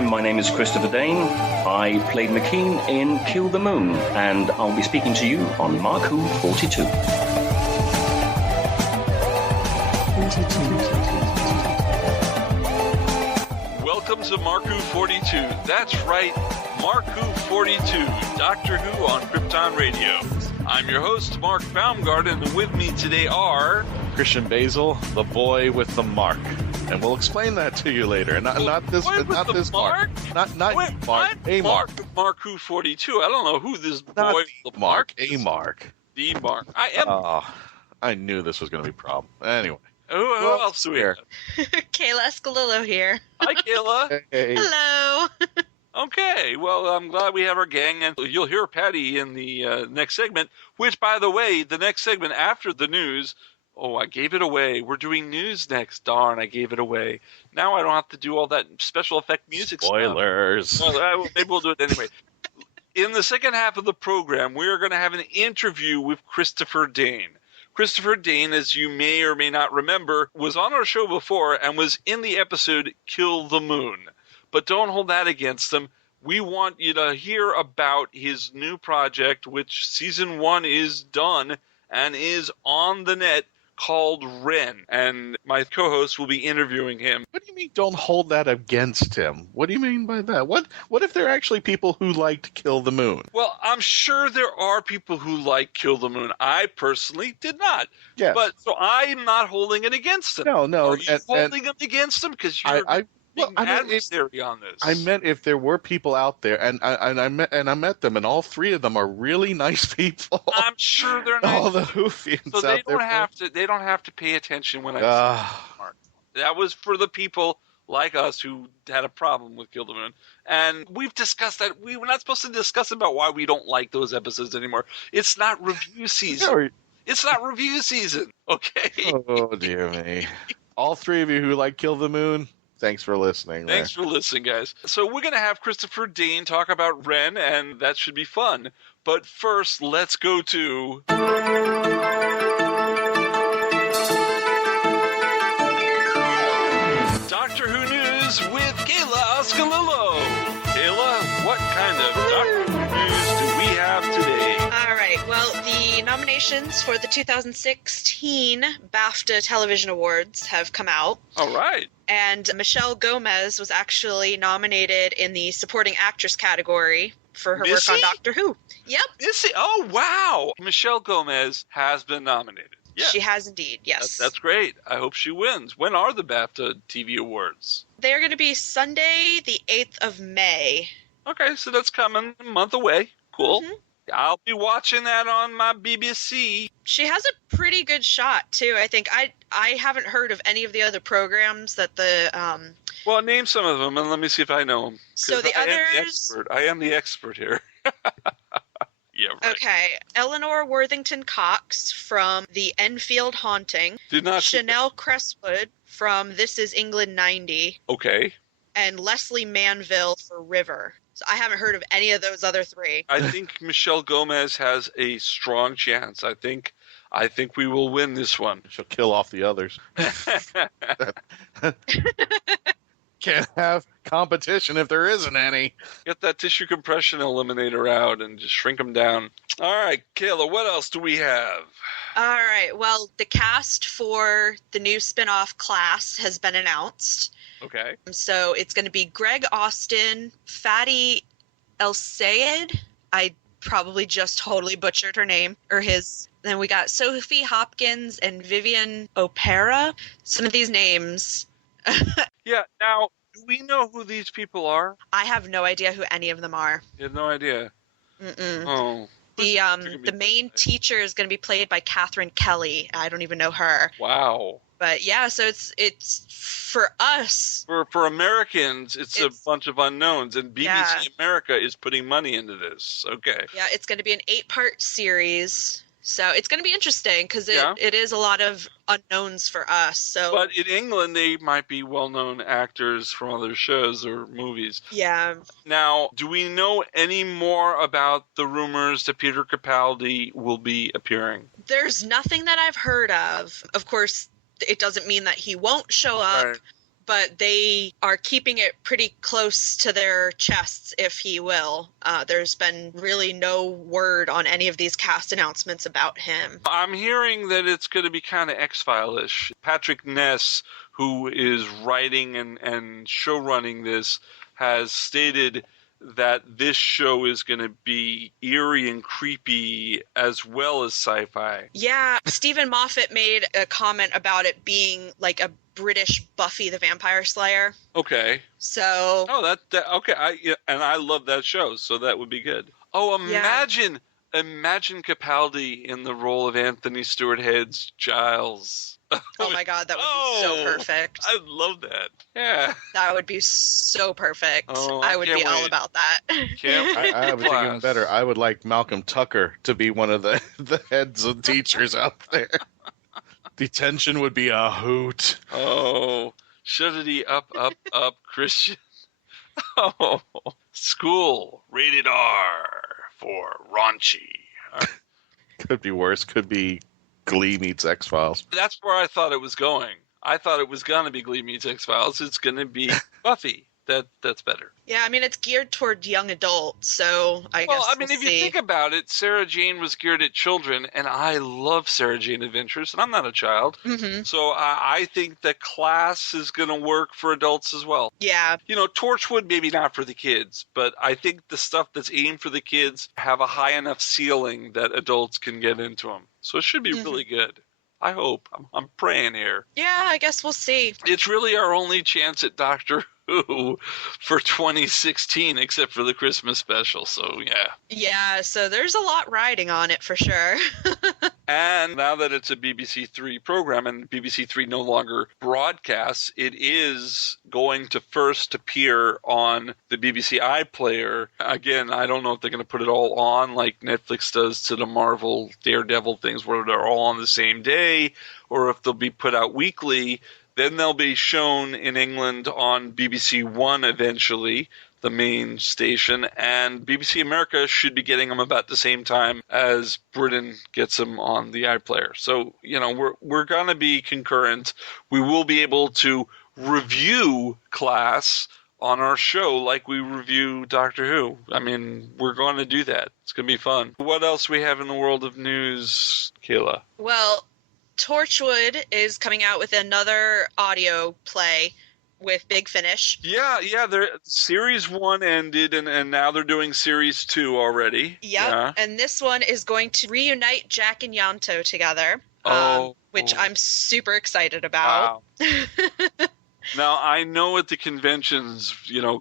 Hi, my name is Christopher Dane. I played McKean in Kill the Moon, and I'll be speaking to you on Mark-WHO42. Welcome to Mark-WHO42. That's right, Mark-WHO42, Doctor Who on Krypton Radio. I'm your host, Mark-Baumgarten, and with me today are... Christian-basel, the boy with the mark. And we'll explain that to you later. Not this Mark. Not Mark. A Mark. Mark-WHO42. I don't know who this boy with the mark is. A Mark. The Mark. I am... I knew this was going to be a problem. Anyway. Who else do we have? Kayla-ascolillo here. Hi, Kayla. Hey. Hello. Okay, well, I'm glad we have our gang, and you'll hear Patty in the next segment, which, by the way, the next segment after the news... Oh, I gave it away. We're doing news next. Darn, I gave it away. Now I don't have to do all that special effect music Spoilers. stuff. Well, maybe we'll do it anyway. In the second half of the program, we are going to have an interview with Christopher Dane. Christopher Dane, as you may or may not remember, was on our show before and was in the episode Kill the Moon. But don't hold that against him. We want you to hear about his new project, which season 1 is done and is on the net, called Ren, and my co-host will be interviewing him. What do you mean don't hold that against him? What do you mean by that? What if there are actually people who like to Kill the Moon? Well, I'm sure there are people who like Kill the Moon. I personally did not. Yes. But so I'm not holding it against him. No. Are you holding it against him? Because you're being adversary on this. I meant if there were people out there, and I met them, and all three of them are really nice people. I'm sure they're nice. All the Whofians so out there. They don't have to pay attention when I say Mark. That was for the people like us who had a problem with Kill the Moon. And we've discussed that. We were not supposed to discuss about why we don't like those episodes anymore. It's not review season. It's not review season, okay? Oh, dear me. All three of you who like Kill the Moon, thanks for listening. Thanks for listening, guys. So we're going to have Christopher Dane talk about Ren, and that should be fun. But first, let's go to... Doctor Who News with Kayla-ascolillo. Kayla, what kind of Doctor Who news do we have today? All right. Well, the nominations for the 2016 BAFTA Television Awards have come out. All right. And Michelle Gomez was actually nominated in the Supporting Actress category for her work on Doctor Who. Yep. Oh, wow. Michelle Gomez has been nominated. Yeah. She has indeed, yes. That's great. I hope she wins. When are the BAFTA TV Awards? They're going to be Sunday, the 8th of May. Okay, so that's coming a month away. Cool. Mm-hmm. I'll be watching that on my BBC. She has a pretty good shot, too. I think I haven't heard of any of the other programs that the... Well, name some of them, and let me see if I know them. So the others... I am the expert here. Yeah, right. Okay. Eleanor Worthington Cox from The Enfield Haunting. Did not Chanel Crestwood from This Is England 90. Okay. And Leslie Manville for River. So I haven't heard of any of those other three. I think Michelle Gomez has a strong chance. I think we will win this one. She'll kill off the others. Can't have competition if there isn't any. Get that tissue compression eliminator out and just shrink them down. All right, Kayla, what else do we have? All right. Well, the cast for the new spin-off Class has been announced. Okay. So it's going to be Greg Austin, Fatty El-Sayed. I probably just totally butchered her name or his. Then we got Sophie Hopkins and Vivian Opera. Some of these names. Yeah. Now, do we know who these people are? I have no idea who any of them are. You have no idea. Mm-mm. Oh. The main teacher is going to be played by Catherine Kelly. I don't even know her. Wow. But yeah, so it's for us. For Americans, it's a bunch of unknowns, and BBC America is putting money into this. Okay. Yeah, it's going to be an 8-part series. So it's going to be interesting because it is a lot of unknowns for us. So, but in England, they might be well-known actors from other shows or movies. Yeah. Now, do we know any more about the rumors that Peter Capaldi will be appearing? There's nothing that I've heard of. Of course, it doesn't mean that he won't show up. Right. but they are keeping it pretty close to their chests, if he will. There's been really no word on any of these cast announcements about him. I'm hearing that it's going to be kind of X-File-ish. Patrick Ness, who is writing and show running this, has stated that this show is going to be eerie and creepy as well as sci-fi. Yeah, Stephen Moffat made a comment about it being like a British Buffy the Vampire Slayer. Okay. So. Oh, that okay. I love that show, so that would be good. Oh, imagine Capaldi in the role of Anthony Stewart Head's Giles. Oh my God, that would be so perfect. I love that. Yeah. That would be so perfect. Oh, I would be all about that. I have it even better. I would like Malcolm Tucker to be one of the heads of teachers out there. Detention would be a hoot. Oh, shuddity up, Christian. Oh, school rated R for raunchy. Could be worse. Could be Glee meets X-Files. That's where I thought it was going. I thought it was going to be Glee meets X-Files. It's going to be Buffy. That's better. Yeah, I mean, it's geared toward young adults, so I guess Well, if you think about it, Sarah Jane was geared at children, and I love Sarah Jane Adventures, and I'm not a child. Mm-hmm. So I think that Class is going to work for adults as well. Yeah. Torchwood, maybe not for the kids, but I think the stuff that's aimed for the kids have a high enough ceiling that adults can get into them. So it should be really good. I hope. I'm praying here. Yeah, I guess we'll see. It's really our only chance at Doctor Who for 2016, except for the Christmas special. So, yeah. Yeah, so there's a lot riding on it for sure. And now that it's a BBC Three program and BBC Three no longer broadcasts, it is going to first appear on the BBC iPlayer. Again, I don't know if they're going to put it all on like Netflix does to the Marvel Daredevil things where they're all on the same day, or if they'll be put out weekly. Then they'll be shown in England on BBC One eventually, the main station, and BBC America should be getting them about the same time as Britain gets them on the iPlayer. So, we're going to be concurrent. We will be able to review Class on our show like we review Doctor Who. I mean, we're going to do that. It's going to be fun. What else we have in the world of news, Kayla? Well, Torchwood is coming out with another audio play with Big Finish. Yeah, series 1 ended, and now they're doing series 2 already. Yep, yeah. And this one is going to reunite Jack and Yanto together, which I'm super excited about. Wow. Now, I know at the conventions,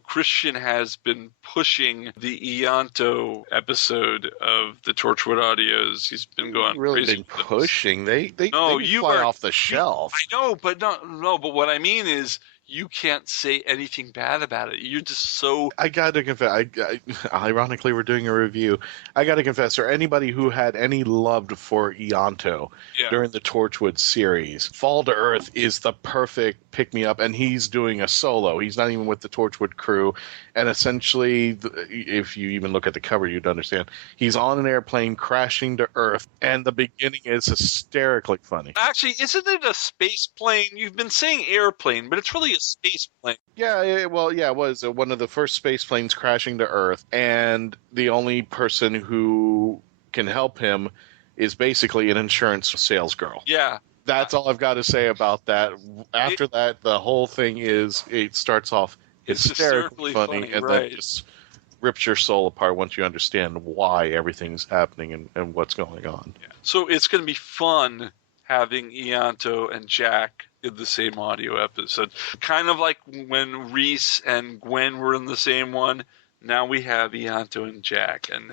Christian has been pushing the Ianto episode of the Torchwood audios. He's been going really crazy been pushing. They fly off the shelf. I know, but no. But what I mean is, you can't say anything bad about it. You're just so... I got to confess, ironically, we're doing a review. I got to confess, for anybody who had any love for Ianto during the Torchwood series, Fall to Earth is the perfect pick-me-up, and he's doing a solo. He's not even with the Torchwood crew, and essentially, if you even look at the cover, you'd understand. He's on an airplane crashing to Earth, and the beginning is hysterically funny. Actually, isn't it a space plane? You've been saying airplane, but it's really a space plane. Yeah, it was one of the first space planes crashing to Earth, and the only person who can help him is basically an insurance sales girl. Yeah. That's all I've got to say about that. After that, the whole thing it starts off hysterically funny, and then just rips your soul apart once you understand why everything's happening and what's going on. Yeah. So it's going to be fun having Ianto and Jack in the same audio episode. Kind of like when Reese and Gwen were in the same one. Now we have Ianto and Jack, and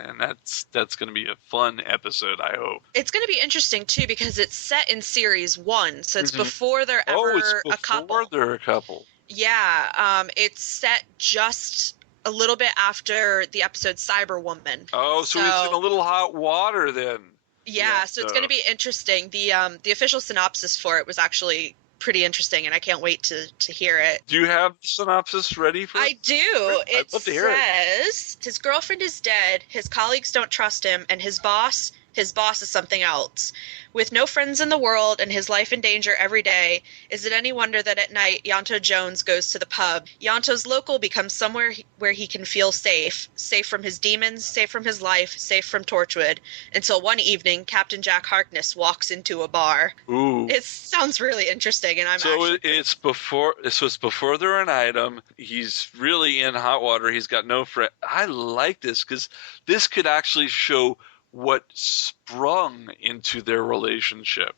that's going to be a fun episode, I hope. It's going to be interesting, too, because it's set in Series 1, so it's before they're ever a couple. Before they're a couple. Yeah, it's set just a little bit after the episode Cyberwoman. Oh, so he's in a little hot water then. Yeah, so it's going to be interesting. The official synopsis for it was actually pretty interesting, and I can't wait to hear it. Do you have the synopsis ready for it? I do. It says, his girlfriend is dead, his colleagues don't trust him, and his boss, His boss is something else. With no friends in the world and his life in danger every day, is it any wonder that at night Ianto Jones goes to the pub? Ianto's local becomes somewhere where he can feel safe. Safe from his demons, safe from his life, safe from Torchwood. Until one evening, Captain Jack Harkness walks into a bar. Ooh. It sounds really interesting, and it's before they're an item. He's really in hot water. He's got no friend. I like this because this could actually show what sprung into their relationship.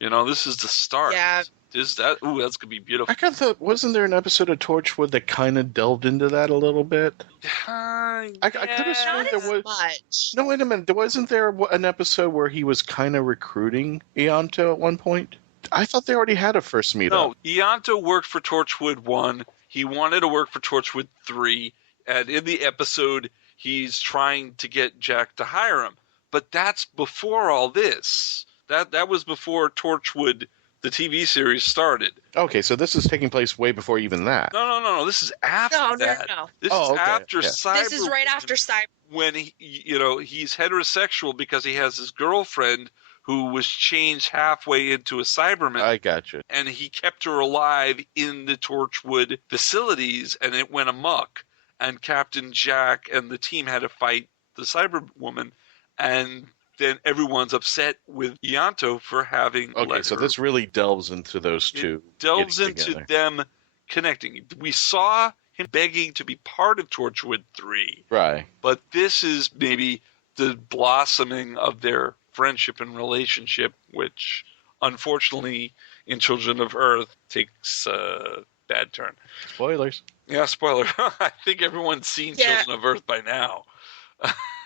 This is the start. Yeah. That's gonna be beautiful. I kind of thought, wasn't there an episode of Torchwood that kind of delved into that a little bit? I could have sworn there was. Much. No, wait a minute. Wasn't there an episode where he was kind of recruiting Ianto at one point? I thought they already had a first meetup. No, Ianto worked for Torchwood 1. He wanted to work for Torchwood 3. And in the episode, he's trying to get Jack to hire him. But that's before all this. That was before Torchwood, the TV series, started. Okay, so this is taking place way before even that. No. This is after that. No. This is after Cyber. This is right after Cyber. When he's heterosexual because he has his girlfriend who was changed halfway into a Cyberman. I gotcha. And he kept her alive in the Torchwood facilities, and it went amok. And Captain Jack and the team had to fight the Cyberwoman, and then everyone's upset with Ianto for having. Okay, so this really delves into those two. It delves into them connecting. We saw him begging to be part of Torchwood 3. Right. But this is maybe the blossoming of their friendship and relationship, which unfortunately in Children of Earth takes a bad turn. Spoilers. Yeah, spoiler. I think everyone's seen Children of Earth by now.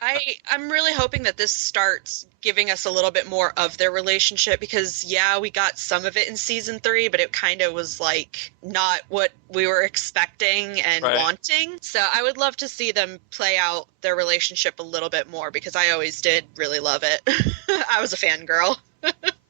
I'm really hoping that this starts giving us a little bit more of their relationship because, we got some of it in season 3, but it kind of was like not what we were expecting and wanting. So I would love to see them play out their relationship a little bit more because I always did really love it. I was a fangirl.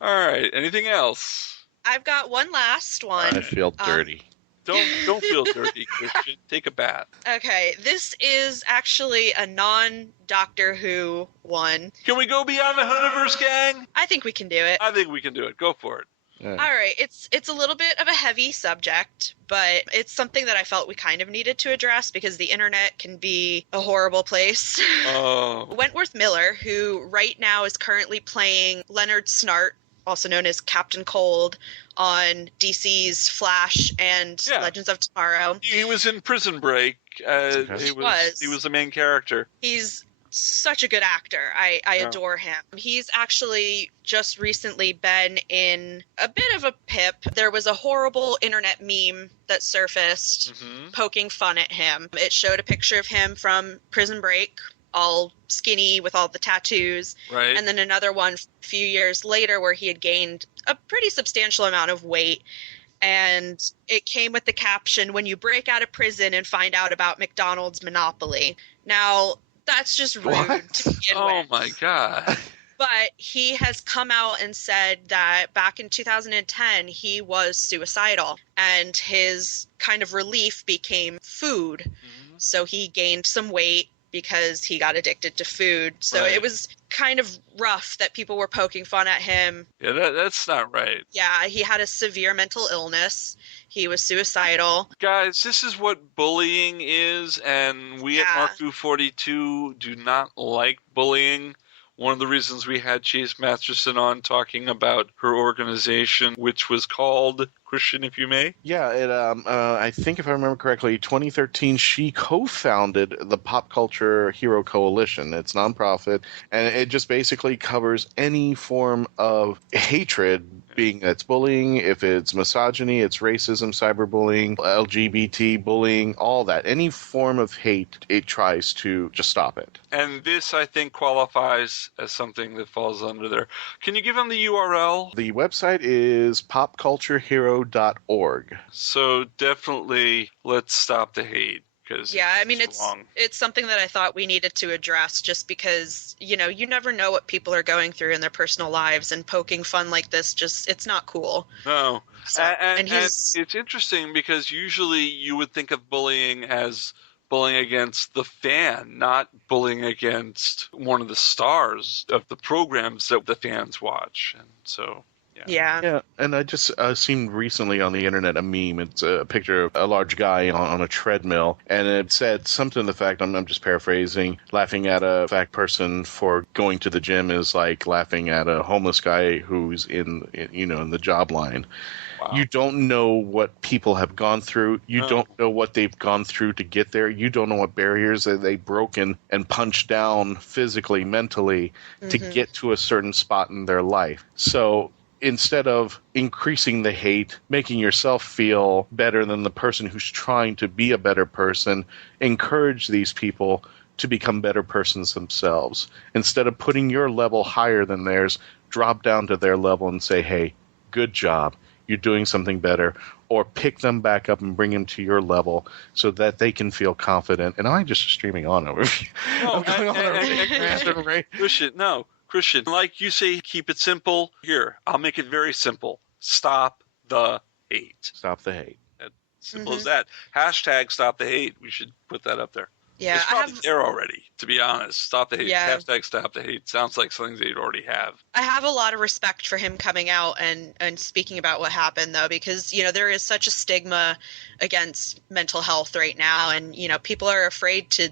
All right. Anything else? I've got one last one. I feel dirty. Don't feel dirty, Christian. Take a bath. Okay, this is actually a non-Doctor Who one. Can we go beyond the Hooniverse, gang? I think we can do it. I think we can do it. Go for it. Yeah. All right, it's a little bit of a heavy subject, but it's something that I felt we kind of needed to address because the internet can be a horrible place. Oh. Wentworth Miller, who right now is currently playing Leonard Snart, also known as Captain Cold, on DC's Flash and Legends of Tomorrow. He was in Prison Break. He was the main character. He's such a good actor. I adore him. He's actually just recently been in a bit of a pip. There was a horrible internet meme that surfaced poking fun at him. It showed a picture of him from Prison Break, all skinny with all the tattoos. Right. And then another one a few years later where he had gained a pretty substantial amount of weight. And it came with the caption, "When you break out of prison and find out about McDonald's monopoly." Now, that's just rude to begin with. Oh my God. But he has come out and said that back in 2010, he was suicidal. And his kind of relief became food. Mm-hmm. So he gained some weight because he got addicted to food. So it was kind of rough that people were poking fun at him. Yeah, that's not right. Yeah, he had a severe mental illness. He was suicidal. Guys, this is what bullying is, and we at RenWHO42 do not like bullying. One of the reasons we had Chase Masterson on talking about her organization, which was called, Christian, if you may? Yeah, I think if I remember correctly, 2013, she co-founded the Pop Culture Hero Coalition. It's nonprofit, and it just basically covers any form of hatred, being it's bullying, if it's misogyny, it's racism, cyberbullying, LGBT bullying, all that. Any form of hate, it tries to just stop it. And this, I think, qualifies as something that falls under there. Can you give them the URL? The website is popculturehero.org. So definitely let's stop the hate. Yeah, I mean, it's something that I thought we needed to address just because, you never know what people are going through in their personal lives, and poking fun like this, it's not cool. No. So, and it's interesting because usually you would think of bullying as bullying against the fan, not bullying against one of the stars of the programs that the fans watch. And so, Yeah, and I just seen recently on the internet a meme. It's a picture of a large guy on a treadmill, and it said something to the fact, I'm just paraphrasing, laughing at a fat person for going to the gym is like laughing at a homeless guy who's in the job line. wow. You don't know what people have gone through. You don't know what they've gone through to get there. You don't know what barriers that they've broken and punched down physically, mentally to get to a certain spot in their life. So instead of increasing the hate, making yourself feel better than the person who's trying to be a better person, encourage these people to become better persons themselves. Instead of putting your level higher than theirs, drop down to their level and say, hey, good job. You're doing something better. Or pick them back up and bring them to your level so that they can feel confident. And I'm just streaming on over here. Christian, like you say, keep it simple. Here, I'll make it very simple. Stop the hate. Stop the hate. Simple as that. Hashtag stop the hate. We should put that up there. Yeah, it's probably there already, to be honest. Stop the hate. Yeah. Hashtag stop the hate. Sounds like something they'd already have. I have a lot of respect for him coming out and speaking about what happened, though, because, there is such a stigma against mental health right now. And, people are afraid to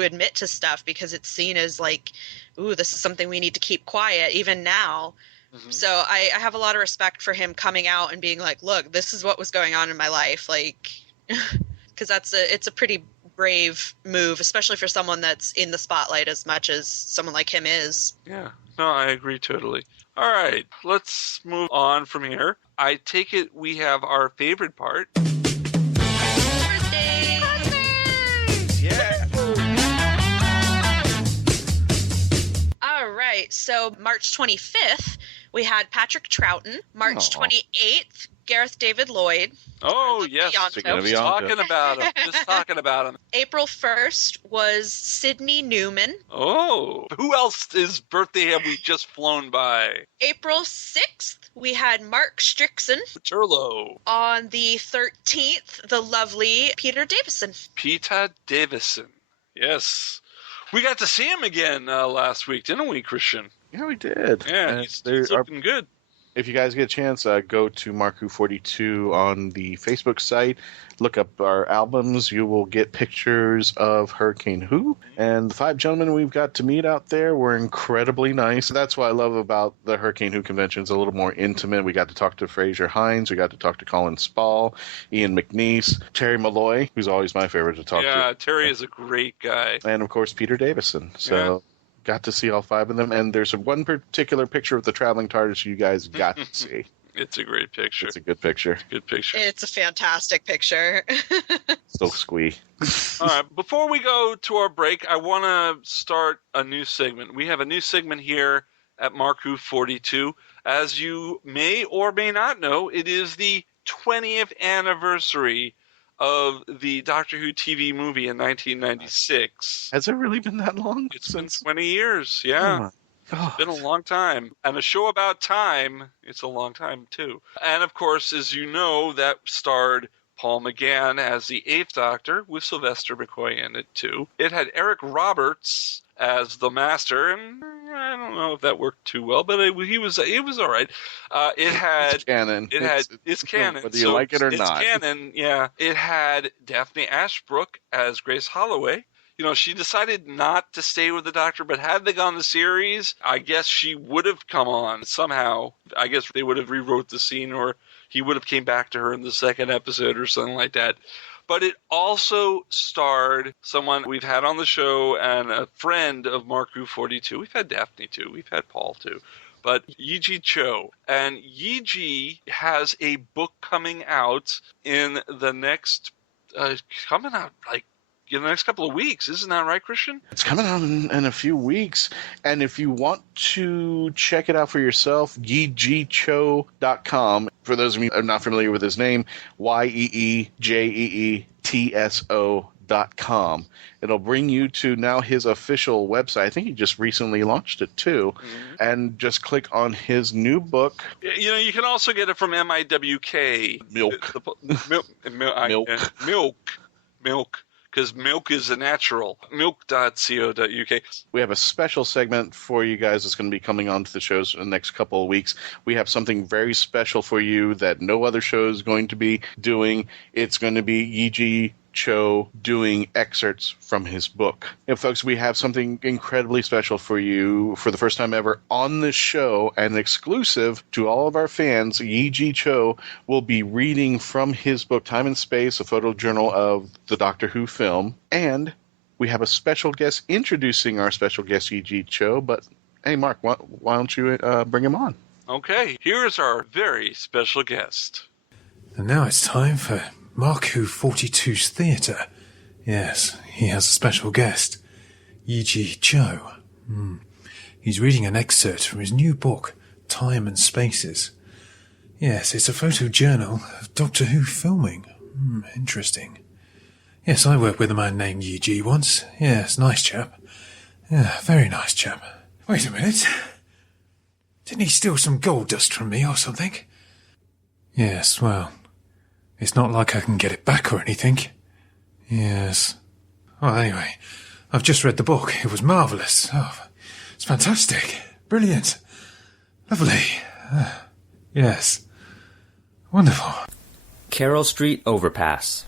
admit to stuff because it's seen as like, ooh, this is something we need to keep quiet even now. Mm-hmm. So I have a lot of respect for him coming out and being like, look, this is what was going on in my life. Like, because it's a pretty brave move, especially for someone that's in the spotlight as much as someone like him is. Yeah, no, I agree totally. All right, let's move on from here. I take it we have our favorite part. Birthday! Yeah! All right, so March 25th, we had Patrick Troughton. March 28th, Gareth David Lloyd. Oh, yes. Just talking about him. April 1st was Sydney Newman. Oh, who else's birthday have we just flown by? April 6th, we had Mark Strickson. Turlo. On the 13th, the lovely Peter Davison. Peter Davison. Yes. We got to see him again last week, didn't we, Christian? Yeah, we did. Yeah, he's looking good. If you guys get a chance, go to mark-who42 on the Facebook site. Look up our albums. You will get pictures of Hurricane Who. And the 5 gentlemen we've got to meet out there were incredibly nice. That's what I love about the Hurricane Who convention. It's a little more intimate. We got to talk to Fraser Hines. We got to talk to Colin Spall, Ian McNeice, Terry Malloy, who's always my favorite to talk to. Yeah, Terry is a great guy. And, of course, Peter Davison. So got to see all 5 of them. And there's one particular picture of the traveling TARDIS you guys got to see. It's a great picture. It's a good picture. It's a fantastic picture. Still squee. All right. Before we go to our break, I want to start a new segment. We have a new segment here at mark-who42. As you may or may not know, it is the 20th anniversary of the Doctor Who TV movie in 1996. Has it really been that long? It's been 20 years, yeah. Oh, it's been a long time. And a show about time, it's a long time, too. And, of course, as you know, that starred Paul McGann as the 8th Doctor, with Sylvester McCoy in it, too. It had Eric Roberts as the Master, and I don't know if that worked too well, but it was all right. It had it's canon. It's canon. Whether you like it or not, it's canon. Yeah. It had Daphne Ashbrook as Grace Holloway. She decided not to stay with the Doctor, but had they gone the series, I guess she would have come on somehow. I guess they would have rewrote the scene, or he would have came back to her in the second episode or something like that. But it also starred someone we've had on the show and a friend of Mark-who42. We've had Daphne, too. We've had Paul, too. But yee-jee-tso. And Yee-jee has a book coming out in the next... in the next couple of weeks. Isn't that right, Christian? It's coming out in a few weeks. And if you want to check it out for yourself, yee-jee-tso.com. For those of you who are not familiar with his name, YEEJEETSO.com. It'll bring you to now his official website. I think he just recently launched it, too. Mm-hmm. And just click on his new book. You can also get it from MIWK. Milk. Milk. because milk is a natural. Milk.co.uk. We have a special segment for you guys that's going to be coming on to the shows in the next couple of weeks. We have something very special for you that no other show is going to be doing. It's going to be yee-jee-tso doing excerpts from his book. And folks, we have something incredibly special for you for the first time ever on this show, and exclusive to all of our fans. Yee-jee-tso will be reading from his book, Time and Space, a photojournal of the Doctor Who film. And we have a special guest introducing our special guest, Yee-jee-tso. But hey, Mark, why don't you bring him on? Okay, here's our very special guest. And now it's time for RenWHO42's theatre. Yes, he has a special guest, yee-jee-tso. He's reading an excerpt from his new book, Time and Spaces. Yes, it's a photojournal of Doctor Who filming. Interesting. Yes, I worked with a man named Yee-jee once. Yes, nice chap. Yeah, very nice chap. Wait a minute. Didn't he steal some gold dust from me or something? Yes, well, it's not like I can get it back or anything. Yes. Well, anyway, I've just read the book. It was marvellous. Oh, it's fantastic. Brilliant. Lovely. Yes. Wonderful. Carroll Street Overpass.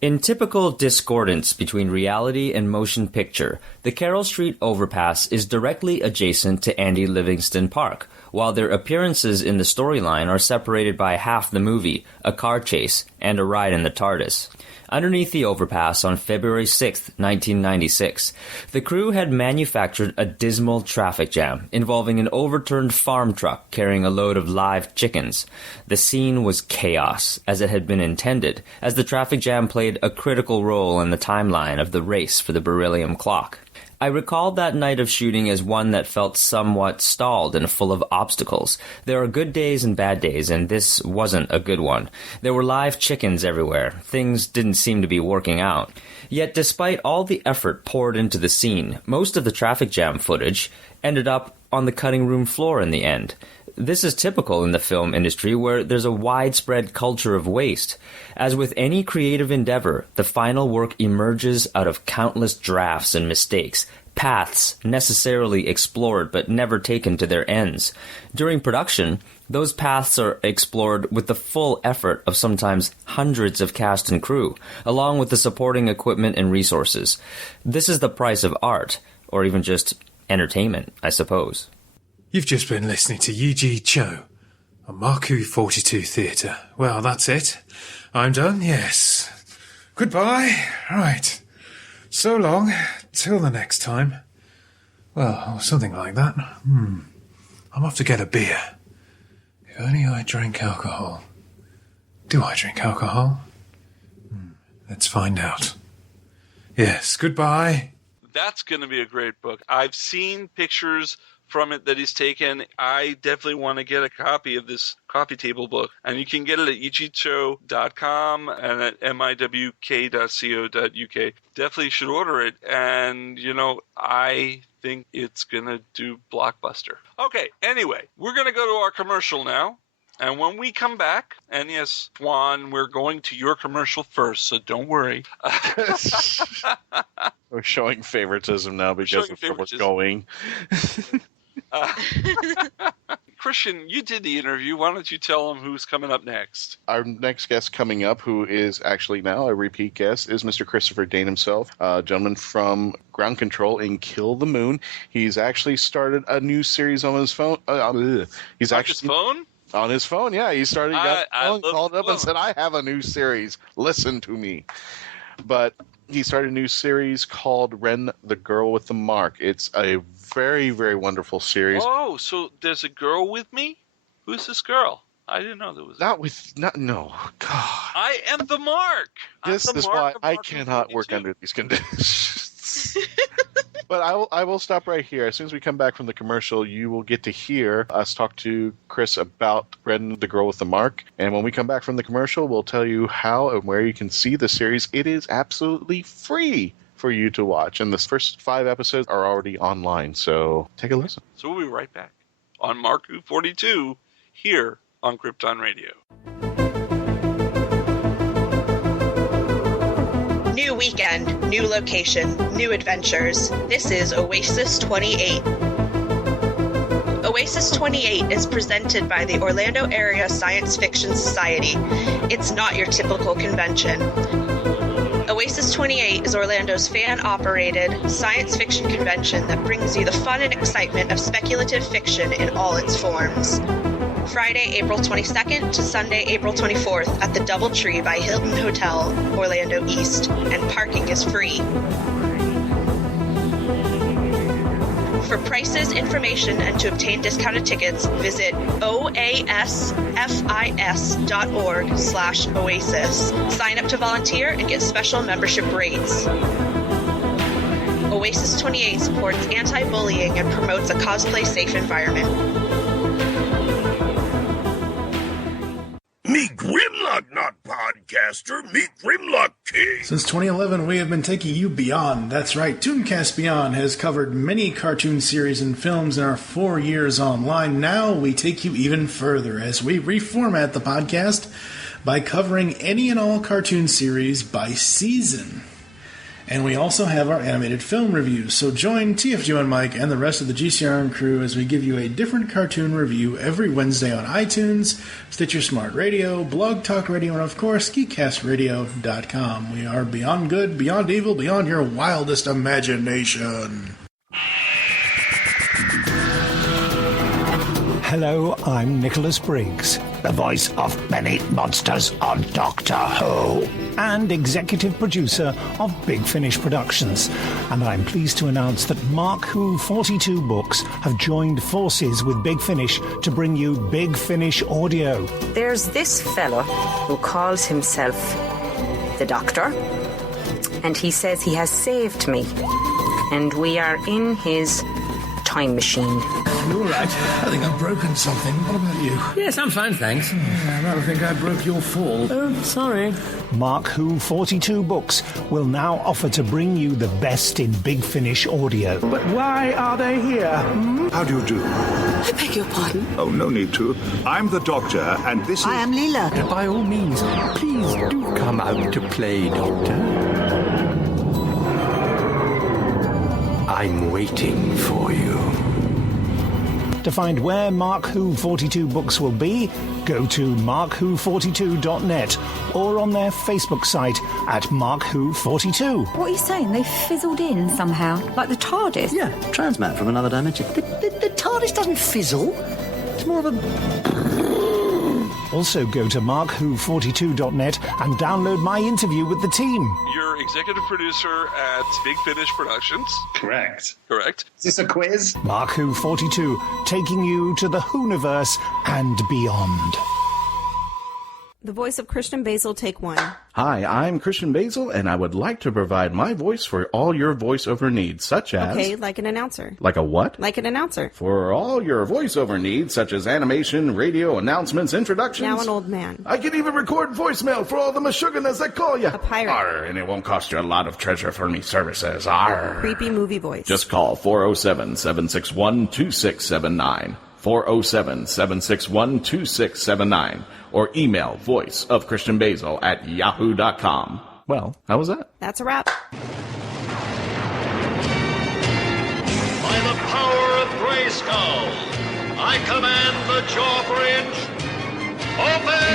In typical discordance between reality and motion picture, the Carroll Street Overpass is directly adjacent to Andy Livingston Park, while their appearances in the storyline are separated by half the movie, a car chase, and a ride in the TARDIS. Underneath the overpass on February 6, 1996, the crew had manufactured a dismal traffic jam involving an overturned farm truck carrying a load of live chickens. The scene was chaos, as it had been intended, as the traffic jam played a critical role in the timeline of the race for the beryllium clock. I recalled that night of shooting as one that felt somewhat stalled and full of obstacles. There are good days and bad days, and this wasn't a good one. There were live chickens everywhere. Things didn't seem to be working out. Yet despite all the effort poured into the scene, most of the traffic jam footage ended up on the cutting room floor in the end. This is typical in the film industry, where there's a widespread culture of waste. As with any creative endeavor, the final work emerges out of countless drafts and mistakes, paths necessarily explored but never taken to their ends. During production, those paths are explored with the full effort of sometimes hundreds of cast and crew, along with the supporting equipment and resources. This is the price of art, or even just entertainment, I suppose. You've just been listening to Yee-jee-tso on RenWHO42 Theatre. Well, that's it. I'm done, yes. Goodbye. Right. So long. Till the next time. Well, or something like that. I'm off to get a beer. If only I drank alcohol. Do I drink alcohol? Let's find out. Yes, goodbye. That's going to be a great book. I've seen pictures from it that he's taken. I definitely want to get a copy of this coffee table book. And you can get it at yee-jee-tso.com and at miwk.co.uk. Definitely should order it. And, I think it's going to do blockbuster. Okay, anyway, we're going to go to our commercial now. And when we come back, and yes, Juan, we're going to your commercial first, so don't worry. We're showing favoritism now because of where we're going. Christian, you did the interview. Why don't you tell them who's coming up next? Our next guest coming up, who is actually now a repeat guest, is Mr. Christopher Dane himself, a gentleman from Ground Control in Kill the Moon. He's actually started a new series on his phone. His phone? On his phone, yeah. He started, called up and said, I have a new series. Listen to me. But he started a new series called Ren, the Girl with the Mark. It's a very, very wonderful series. Oh, so there's a girl with me? Who's this girl? I didn't know there was. No. God. I am the Mark. This is why I cannot work under these conditions. But I will stop right here. As soon as we come back from the commercial, you will get to hear us talk to Chris about Ren, the Girl with the Mark. And when we come back from the commercial, we'll tell you how and where you can see the series. It is absolutely free for you to watch. And the first 5 episodes are already online. So take a listen. So we'll be right back on RenWHO42 here on Krypton Radio. New weekend, new location, new adventures. This is Oasis 28. Oasis 28 is presented by the Orlando Area Science Fiction Society. It's not your typical convention. Oasis 28 is Orlando's fan-operated science fiction convention that brings you the fun and excitement of speculative fiction in all its forms. Friday, April 22nd to Sunday, April 24th at the DoubleTree by Hilton Hotel, Orlando East, and parking is free. For prices, information, and to obtain discounted tickets, visit oasfis.org/oasis. Sign up to volunteer and get special membership rates. Oasis 28 supports anti-bullying and promotes a cosplay-safe environment. Me Grimlock, not podcaster. Me Grimlock King. Since 2011, we have been taking you beyond. That's right, Tooncast Beyond has covered many cartoon series and films in our 4 years online. Now we take you even further as we reformat the podcast by covering any and all cartoon series by season. And we also have our animated film reviews. So join TFG and Mike and the rest of the GCRM crew as we give you a different cartoon review every Wednesday on iTunes, Stitcher Smart Radio, Blog Talk Radio, and of course, geekcastradio.com. We are beyond good, beyond evil, beyond your wildest imagination. Hello, I'm Nicholas Briggs, The voice of many monsters on Doctor Who. and executive producer of Big Finish Productions. And I'm pleased to announce that mark-WHO42 books have joined forces with Big Finish to bring you Big Finish Audio. There's this fella who calls himself the Doctor, and he says he has saved me, and we are in his time machine. You're all right. I think I've broken something. What about you? Yes, I'm fine, thanks. I rather think I broke your fall. Oh, sorry. mark-WHO42 books will now offer to bring you the best in Big Finish audio. But why are they here? How do you do? I beg your pardon? Oh, no need to. I'm the Doctor, and this is... I am Leela. By all means, please do come out to play, Doctor. I'm waiting for you. To find where mark-WHO42 books will be, go to mark-WHO42.net or on their Facebook site at mark-WHO42. What are you saying? They fizzled in somehow? Like the TARDIS? Yeah, transmat from another dimension. The TARDIS doesn't fizzle. It's more of a... Also go to mark-WHO42.net and download my interview with the team. You're executive producer at Big Finish Productions. Correct. Correct. Is this a quiz? mark-WHO42, taking you to the Whoniverse and beyond. The voice of Christian-basel, take one. Hi, I'm Christian-basel, and I would like to provide my voice for all your voiceover needs, such as... Okay, like an announcer. Like a what? Like an announcer. For all your voiceover needs, such as animation, radio, announcements, introductions... Now an old man. I can even record voicemail for all the Meshuggahs that call you. A pirate. Arr, and it won't cost you a lot of treasure for me services. Arr. Creepy movie voice. Just call 407-761-2679. 407-761-2679. Or email voiceofchristian-basel at yahoo.com. Well, how was that? That's a wrap. By the power of Grayskull, I command the drawbridge. Open!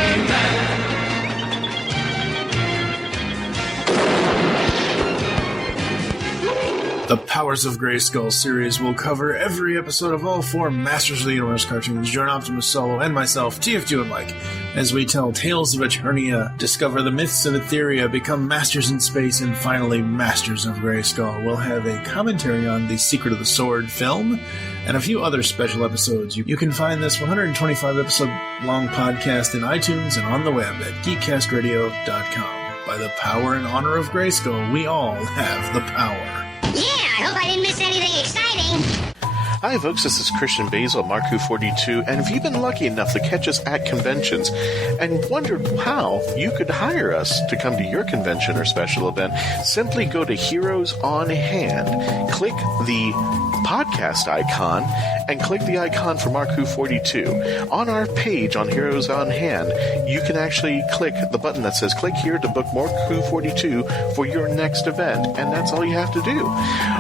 The Powers of Grayskull series will cover every episode of all 4 Masters of the Universe cartoons. Join Optimus Solo and myself, TFG and Mike, as we tell tales of Eternia, discover the myths of Etheria, become masters in space, and finally Masters of Grayskull. We'll have a commentary on the Secret of the Sword film and a few other special episodes. You can find this 125-episode-long podcast in iTunes and on the web at geekcastradio.com. By the power and honor of Grayskull, we all have the power. Yeah, I hope I didn't miss anything exciting. Hi folks, this is Christian Basel, mark-who42, and if you've been lucky enough to catch us at conventions and wondered how you could hire us to come to your convention or special event, simply go to Heroes on Hand, click the podcast icon, and click the icon for mark-who42. On our page on Heroes on Hand, you can actually click the button that says click here to book mark-who42 for your next event, and that's all you have to do.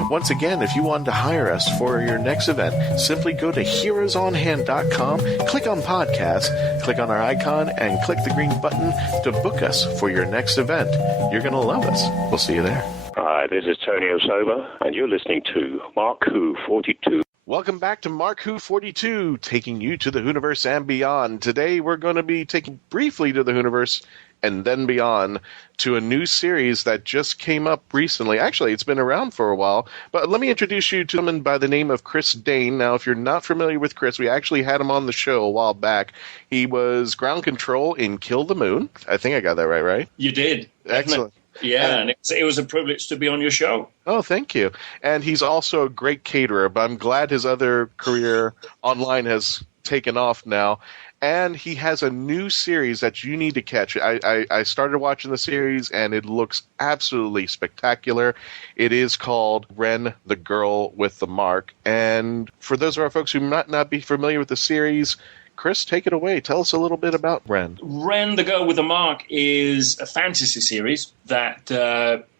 Once again, if you wanted to hire us for your next event, simply go to heroesonhand.com, click on podcast, click on our icon, and click the green button to book us for your next event. You're going to love us. We'll see you there. Hi, this is Tony Osoba, and you're listening to Mark-Who42. Welcome back to Mark-Who42, taking you to the Hooniverse and beyond. Today we're going to be taking briefly to the Hooniverse and then beyond to a new series that just came up recently. Actually, it's been around for a while, but let me introduce you to someone by the name of Chris Dane. Now, if you're not familiar with Chris, we actually had him on the show a while back. He was ground control in Kill the Moon. I think I got that right? You did. Excellent. Yeah, and it was a privilege to be on your show. Oh, thank you. And he's also a great caterer, but I'm glad his other career online has taken off now. And he has a new series that you need to catch. I started watching the series, and it looks absolutely spectacular. It is called Ren, the Girl with the Mark. And for those of our folks who might not be familiar with the series, Chris, take it away. Tell us a little bit about Ren. Ren, the Girl with the Mark is a fantasy series that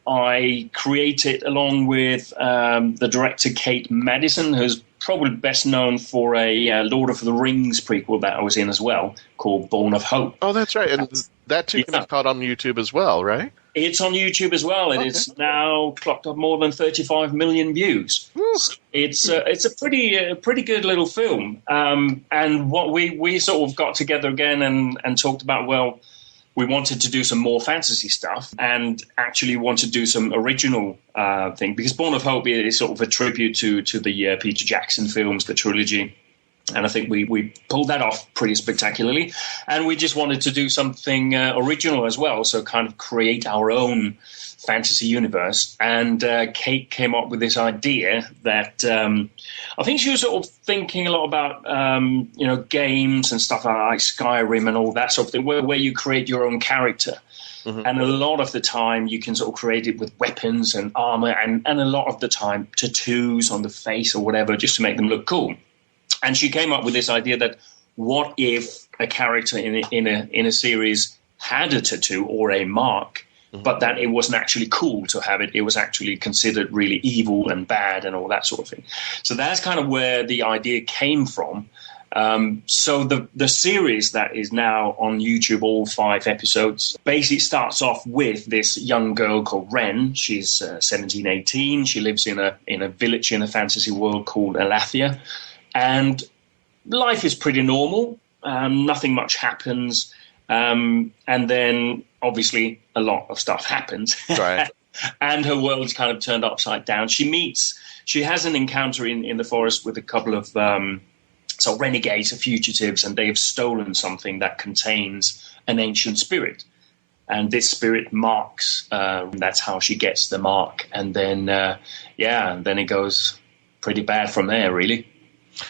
I created along with the director Kate Madison, who's probably best known for a Lord of the Rings prequel that I was in as well, called Born of Hope. Oh, that's right. And that too can be caught on YouTube as well, right? It's on YouTube as well. Okay. It's now clocked up more than 35 million views. So it's a pretty good little film. And what we sort of got together again and talked about, well, we wanted to do some more fantasy stuff and actually want to do some original thing, because Born of Hope is sort of a tribute to the Peter Jackson films, the trilogy. And I think we pulled that off pretty spectacularly. And we just wanted to do something original as well, so kind of create our own fantasy universe. And Kate came up with this idea that I think she was sort of thinking a lot about, games and stuff like Skyrim and all that sort of thing, where you create your own character. Mm-hmm. And a lot of the time you can sort of create it with weapons and armor and a lot of the time tattoos on the face or whatever, just to make them look cool. And she came up with this idea that what if a character in a series had a tattoo or a mark, but that it wasn't actually cool to have it. It was actually considered really evil and bad and all that sort of thing. So that's kind of where the idea came from. So the series that is now on YouTube, all 5 episodes, basically starts off with this young girl called Ren. She's 17, 18. She lives in a village in a fantasy world called Alathia. And life is pretty normal. Nothing much happens. And then, obviously, a lot of stuff happens. Right. And her world's kind of turned upside down. She has an encounter in the forest with a couple of renegades or fugitives, and they have stolen something that contains an ancient spirit. And this spirit marks, that's how she gets the mark. And then, then it goes pretty bad from there, really.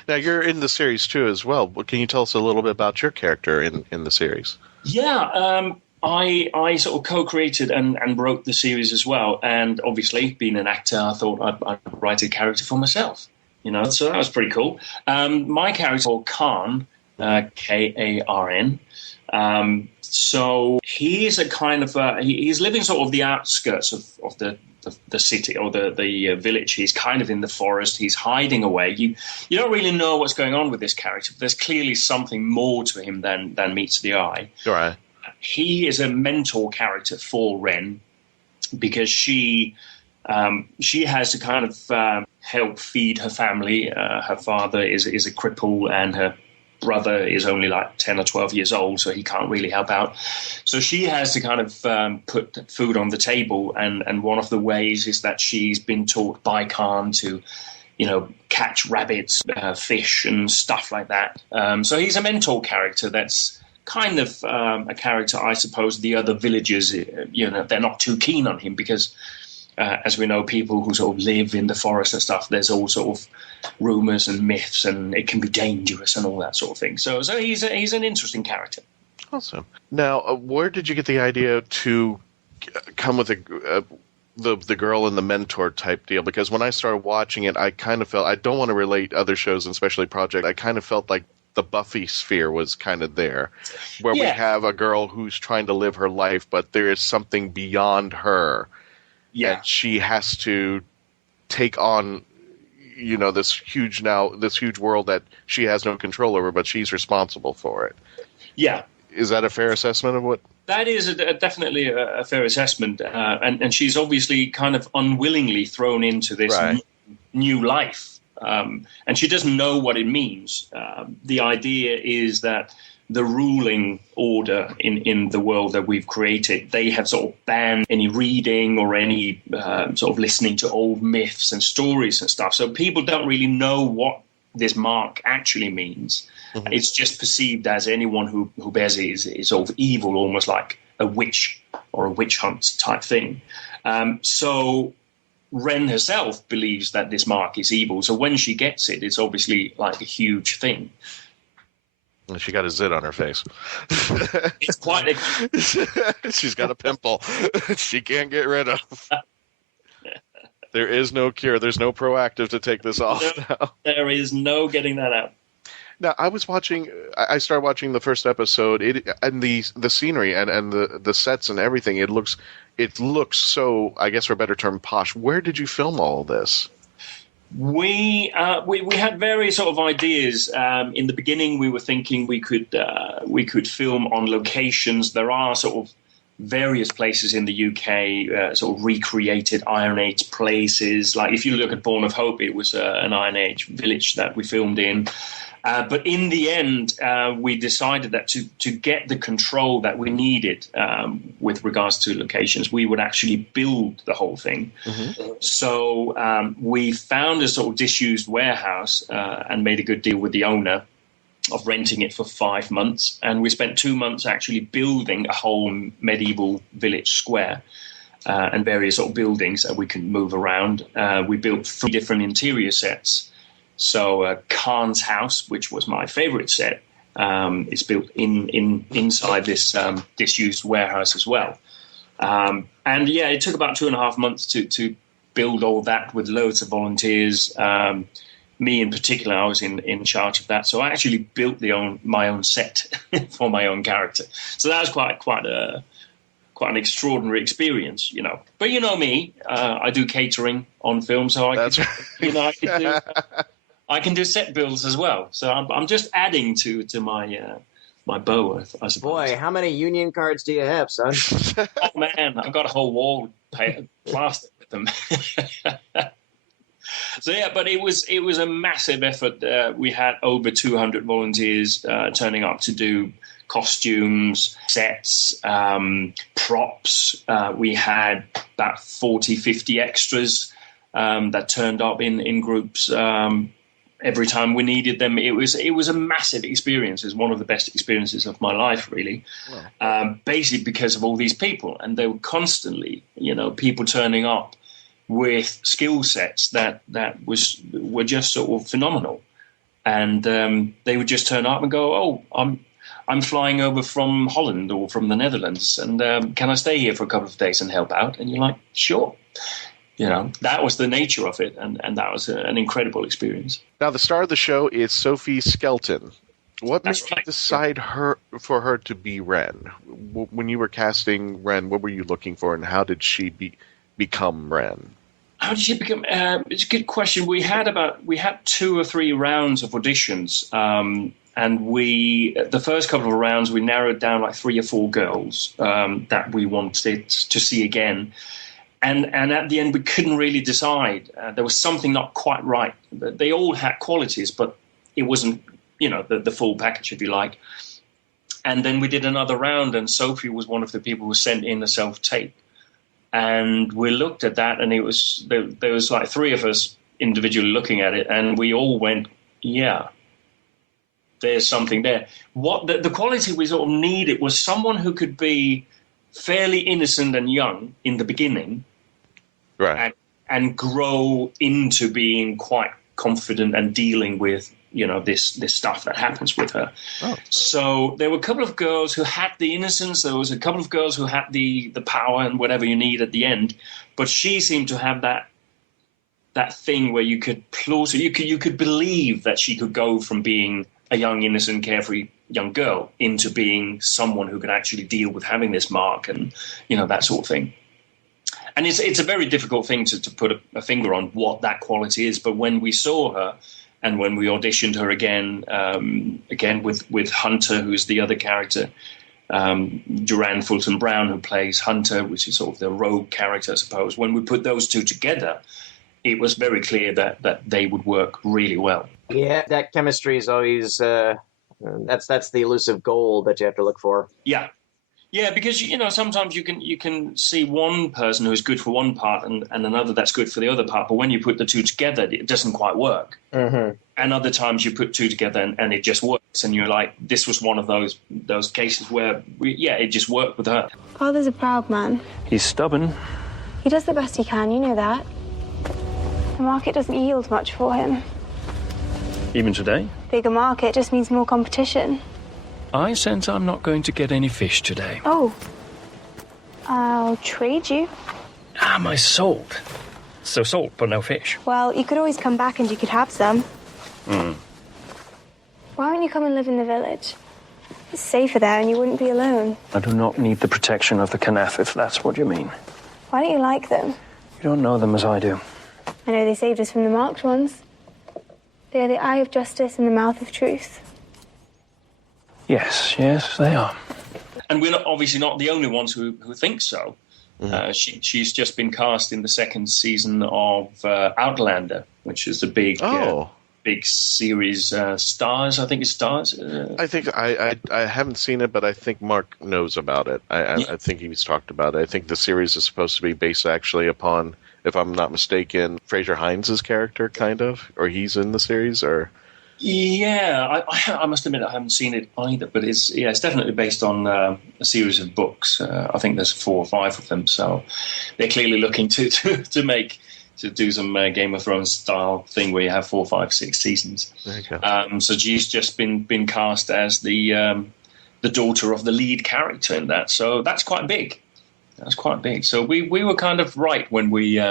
Now, you're in the series, too, as well. Can you tell us a little bit about your character in the series? Yeah, I sort of co-created and wrote the series as well. And obviously, being an actor, I thought I'd write a character for myself. So that was pretty cool. My character is called Khan, Karn. So he is a kind of he's living sort of the outskirts of the city or the village. He's kind of in the forest. He's hiding away. You don't really know what's going on with this character. But there's clearly something more to him than meets the eye. Right. He is a mentor character for Ren because she has to kind of help feed her family. Her father is a cripple and her brother is only like 10 or 12 years old, so he can't really help out. So she has to kind of put food on the table, and one of the ways is that she's been taught by Khan to, catch rabbits, fish, and stuff like that. So he's a mentor character that's kind of a character, I suppose, the other villagers, they're not too keen on him because as we know, people who sort of live in the forest and stuff, there's all sort of rumors and myths, and it can be dangerous and all that sort of thing. So he's an interesting character. Awesome. Now, where did you get the idea to come with the girl and the mentor type deal? Because when I started watching it, I kind of felt, I don't want to relate other shows, and especially Project, I kind of felt like the Buffy sphere was kind of there, where we have a girl who's trying to live her life, but there is something beyond her. Yeah. And she has to take on, this huge world that she has no control over, but she's responsible for it. Yeah. Is that a fair assessment of what? That is definitely a fair assessment. And she's obviously kind of unwillingly thrown into this new life. And she doesn't know what it means. The idea is that the ruling order in the world that we've created, they have sort of banned any reading or any sort of listening to old myths and stories and stuff. So people don't really know what this mark actually means. Mm-hmm. It's just perceived as anyone who bears it is sort of evil, almost like a witch or a witch hunt type thing. So Ren herself believes that this mark is evil. So when she gets it, it's obviously like a huge thing. She got a zit on her face. It's quite She's got a pimple she can't get rid of. There is no cure. There's no Proactive to take this off now. There is no getting that out. Now, I started watching the first episode, and the scenery and the sets and everything, it looks so, I guess for a better term, posh. Where did you film all of this? We had various sort of ideas. In the beginning, we were thinking we could film on locations. There are sort of various places in the UK, sort of recreated Iron Age places. Like if you look at Bourne of Hope, it was an Iron Age village that we filmed in. But in the end, we decided that to get the control that we needed with regards to locations, we would actually build the whole thing. Mm-hmm. So we found a sort of disused warehouse and made a good deal with the owner of renting it for 5 months. And we spent 2 months actually building a whole medieval village square and various sort of buildings that we could move around. We built 3 different interior sets. So Khan's house, which was my favorite set, is built inside this disused warehouse as well. And yeah, it took about 2.5 months to build all that with loads of volunteers. Me in particular, I was in charge of that. So I actually built my own set for my own character. So that was quite an extraordinary experience, But you know me, I do catering on film, so I can do set builds as well. So I'm just adding to my bow, I suppose. Boy, how many union cards do you have, son? Oh man, I've got a whole wall plastered with them. So yeah, but it was a massive effort. We had over 200 volunteers turning up to do costumes, sets, props. We had about 40, 50 extras that turned up in groups every time we needed them. It was a massive experience. It was one of the best experiences of my life, really. Wow. Basically because of all these people, and they were constantly, people turning up with skill sets that were just sort of phenomenal, and they would just turn up and go, "Oh, I'm flying over from Holland or from the Netherlands, and can I stay here for a couple of days and help out?" And you're like, "Sure." That was the nature of it, and that was an incredible experience. Now, the star of the show is Sophie Skelton. What made you decide for her to be Ren? When you were casting Ren, what were you looking for, and how did she become Ren? How did she become? It's a good question. We had 2 or 3 rounds of auditions, and the first couple of rounds we narrowed down like 3 or 4 girls that we wanted to see again. And at the end, we couldn't really decide. There was something not quite right. They all had qualities, but it wasn't, the full package, if you like. And then we did another round, and Sophie was one of the people who sent in a self-tape. And we looked at that, and there was like 3 of us individually looking at it, and we all went, yeah, there's something there. What the quality we sort of needed was someone who could be fairly innocent and young in the beginning, Right. And grow into being quite confident and dealing with, this stuff that happens with her. Oh. So there were a couple of girls who had the innocence. There was a couple of girls who had the power and whatever you need at the end. But she seemed to have that thing where you could you could believe that she could go from being a young, innocent, carefree young girl into being someone who could actually deal with having this mark and, that sort of thing. And it's a very difficult thing to put a finger on what that quality is. But when we saw her and when we auditioned her again with Hunter, who's the other character, Duran Fulton Brown, who plays Hunter, which is sort of the rogue character, I suppose. When we put those two together, it was very clear that they would work really well. Yeah, that chemistry is always that's the elusive gold that you have to look for. Yeah. Yeah, because sometimes you can see one person who's good for one part and another that's good for the other part, but when you put the two together, it doesn't quite work. Mm-hmm. And other times you put two together and it just works, and you're like, this was one of those cases where it just worked with her. Father's a proud man. He's stubborn. He does the best he can, you know that. The market doesn't yield much for him. Even today? Bigger market just means more competition. I sense I'm not going to get any fish today. Oh. I'll trade you. My salt. So salt, but no fish. Well, you could always come back and you could have some. Hmm. Why don't you come and live in the village? It's safer there and you wouldn't be alone. I do not need the protection of the Kanath, if that's what you mean. Why don't you like them? You don't know them as I do. I know they saved us from the marked ones. They are the eye of justice and the mouth of truth. Yes, they are. And we're obviously not the only ones who think so. Mm-hmm. She's just been cast in the second season of Outlander, which is the big series. Stars, I think it's Stars. I think I haven't seen it, but I think Mark knows about it. I think he's talked about it. I think the series is supposed to be based actually upon, if I'm not mistaken, Fraser Hines' character, kind of, or he's in the series, or. Yeah, I must admit I haven't seen it either, but it's definitely based on a series of books. I think there's 4 or 5 of them, so they're clearly looking to do some Game of Thrones style thing where you have 4, 5, 6 seasons. There you go. So she's just been cast as the daughter of the lead character in that, so that's quite big. That's quite big. So we were kind of right when we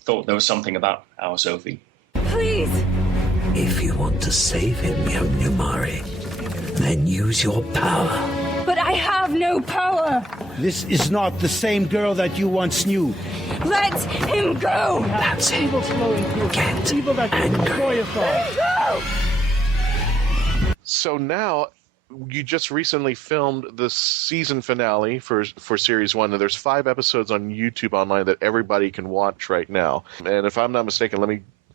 thought there was something about our Sophie. Please. If you want to save him, young Numari, then use your power. But I have no power. This is not the same girl that you once knew. Let him go. That's it. Get angry. So now, you just recently filmed the season finale for Series 1, and there's 5 episodes on YouTube online that everybody can watch right now. And if I'm not mistaken,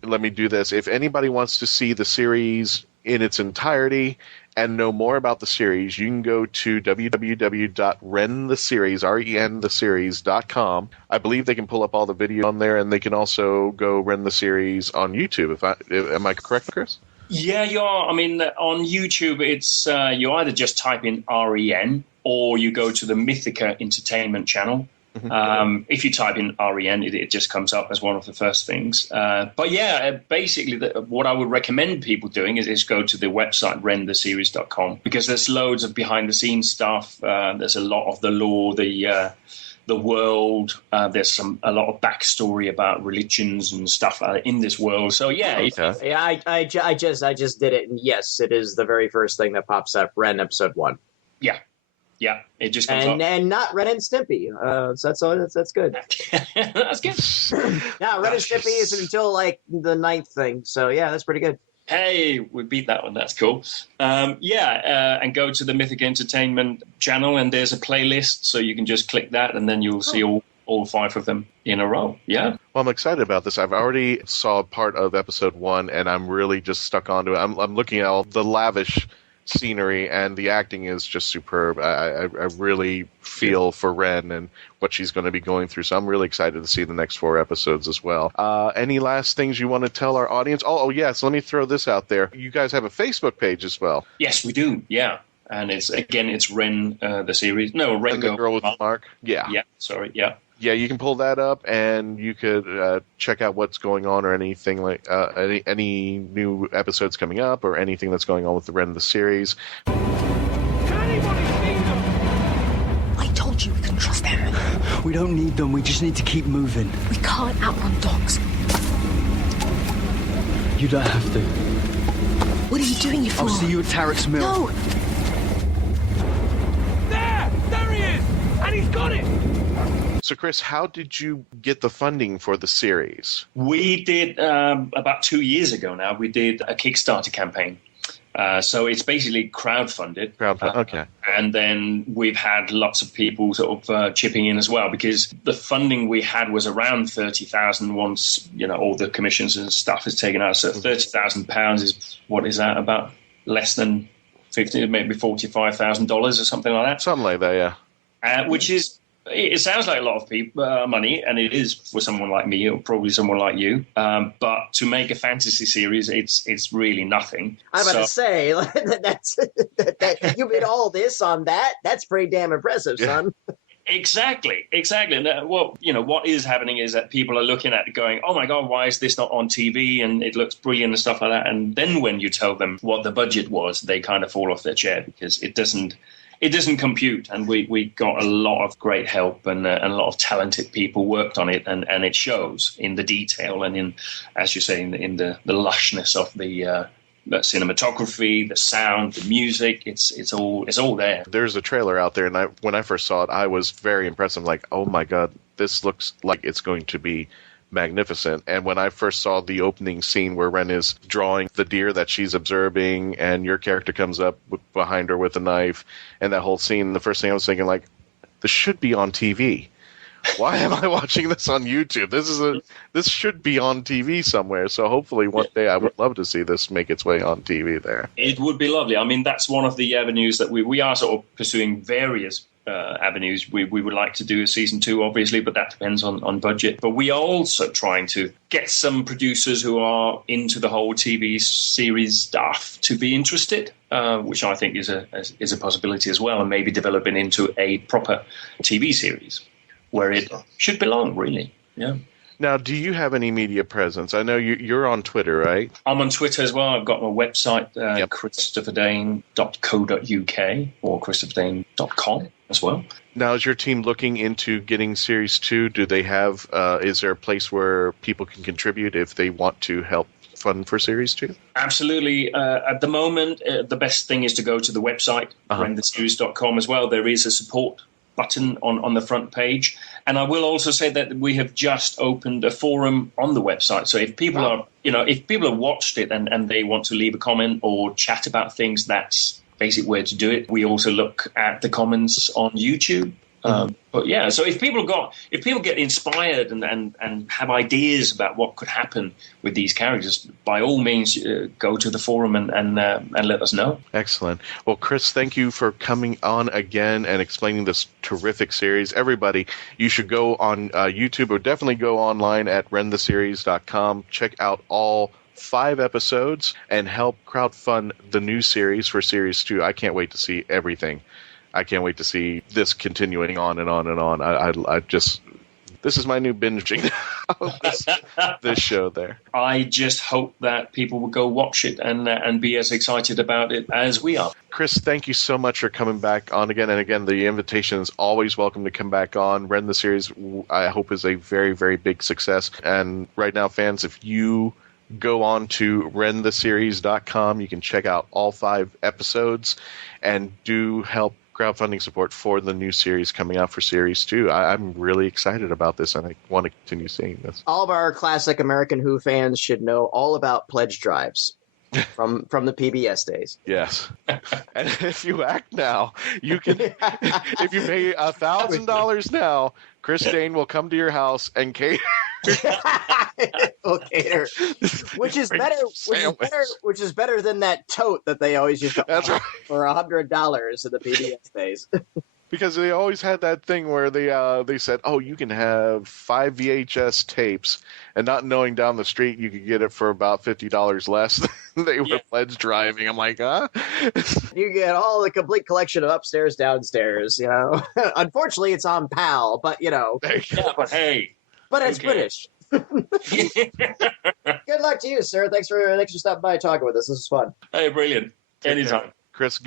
let me do this. If anybody wants to see the series in its entirety and know more about the series, you can go to www.rentheseries.com. I believe they can pull up all the video on there, and they can also go Ren the Series on YouTube. Am I correct, Chris? Yeah, you are. I mean, on YouTube, it's you either just type in REN or you go to the Mythica Entertainment channel. If you type in REN, it just comes up as one of the first things. But yeah, basically what I would recommend people doing is go to the website rentheseries.com, because there's loads of behind-the-scenes stuff. There's a lot of the lore, the world. There's a lot of backstory about religions and stuff in this world. So yeah, I just did it, and yes, it is the very first thing that pops up. Ren episode 1. Yeah, it just comes up. And not Ren and Stimpy. That's good. That's good. Now, Ren and Stimpy isn't until like the 9th thing. So yeah, that's pretty good. Hey, we beat that one. That's cool. And go to the Mythica Entertainment channel, and there's a playlist, so you can just click that, and then you'll see all 5 of them in a row. Yeah. Well, I'm excited about this. I've already saw part of episode 1, and I'm really just stuck onto it. I'm looking at all the lavish scenery, and the acting is just superb. I really feel for Ren and what she's going to be going through, so I'm really excited to see the next 4 episodes as well. Any last things you want to tell our audience? Oh yes, let me throw this out there. You guys have a Facebook page as well. Yes, we do. Yeah. And it's Ren the series. No, Ren the girl with Mark. Yeah. Yeah. Sorry. Yeah. Yeah, you can pull that up, and you could check out what's going on, or anything like any new episodes coming up, or anything that's going on with the Ren of the series. I told you we can trust them. We don't need them. We just need to keep moving. We can't outrun dogs. You don't have to. What are you doing it for? I'll see you at Tarek's Mill. No! There he is! And he's got it! So, Chris, how did you get the funding for the series? We did, about 2 years ago now, we did a Kickstarter campaign. So it's basically crowdfunded. Okay. And then we've had lots of people sort of chipping in as well, because the funding we had was around 30,000 once, all the commissions and stuff is taken out. So £30,000 is, what is that, about less than maybe $45,000 or something like that. Something like that, yeah. Which is, it sounds like a lot of people money, and it is for someone like me, or probably someone like you. But to make a fantasy series, it's really nothing. I'm about to say that you made all this on that. That's pretty damn impressive, son. Exactly. And what is happening is that people are looking at it going, oh my God, why is this not on TV? And it looks brilliant and stuff like that. And then when you tell them what the budget was, they kind of fall off their chair, because it doesn't compute. And we got a lot of great help, and a lot of talented people worked on it, and it shows in the detail and in, as you say, in the lushness of the cinematography, the sound, the music. It's all there. There's a trailer out there, and when I first saw it, I was very impressed. I'm like, oh my God, this looks like it's going to be magnificent. And when I first saw the opening scene where Ren is drawing the deer that she's observing, and your character comes up behind her with a knife, and that whole scene, the first thing I was thinking, like, this should be on TV. Why am I watching this on YouTube? This should be on TV somewhere. So hopefully one day I would love to see this make its way on TV there. It would be lovely. I mean, that's one of the avenues that we are sort of pursuing, various avenues. We would like to do a season 2, obviously, but that depends on budget. But we are also trying to get some producers who are into the whole TV series stuff to be interested, which I think is a possibility as well, and maybe developing into a proper TV series where it should belong, really. Yeah. Now, do you have any media presence? I know you're on Twitter, right? I'm on Twitter as well. I've got my website, christopherdane.co.uk, or christopherdane.com as well. Now, is your team looking into getting Series 2? Do they have, is there a place where people can contribute if they want to help fund for Series 2? Absolutely. At the moment, the best thing is to go to the website, rentheseries.com as well. There is a support button on the front page. And I will also say that we have just opened a forum on the website. So if people are, if people have watched it and they want to leave a comment or chat about things, that's basic way to do it. We also look at the comments on YouTube. But yeah, so if people get inspired and have ideas about what could happen with these characters, by all means, go to the forum and let us know. Excellent. Well, Chris, thank you for coming on again and explaining this terrific series. Everybody, you should go on YouTube, or definitely go online at rentheseries.com. Check out all 5 episodes and help crowdfund the new series for Series 2. I can't wait to see everything. I can't wait to see this continuing on and on and on. I just, this is my new binging, this show there. I just hope that people will go watch it and be as excited about it as we are. Chris, thank you so much for coming back on again and again. The invitation is always welcome to come back on. Ren the Series, I hope, is a very, very big success. And right now, fans, if you go on to rentheseries.com, you can check out all 5 episodes and do help crowdfunding support for the new series coming out for Series 2. I'm really excited about this, and I want to continue seeing this. All of our classic American Who fans should know all about pledge drives from the PBS days. Yes. And if you act now, you can, if you pay $1,000 now, Chris Dane will come to your house and cater. Will cater, which is better than that tote that they always used to offer for $100 in the PBS days. Because they always had that thing where they said, "Oh, you can have 5 VHS tapes," and not knowing down the street you could get it for about $50 less than they were pledge driving. I'm like, huh? You get all the complete collection of upstairs, downstairs. Unfortunately, it's on PAL, but Yeah, but hey. But it's British. Good luck to you, sir. Thanks for stopping by and talking with us. This was fun. Hey, brilliant. Anytime. Chris,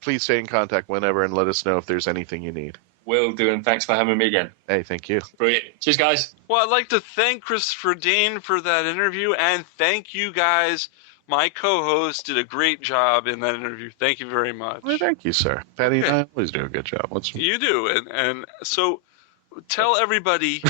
please stay in contact whenever and let us know if there's anything you need. Will do, and thanks for having me again. Hey, thank you. Brilliant. Cheers, guys. Well, I'd like to thank Christopher Dane for that interview, and thank you guys. My co-host did a great job in that interview. Thank you very much. Well, thank you, sir. Patty and I always do a good job. You do, and so tell everybody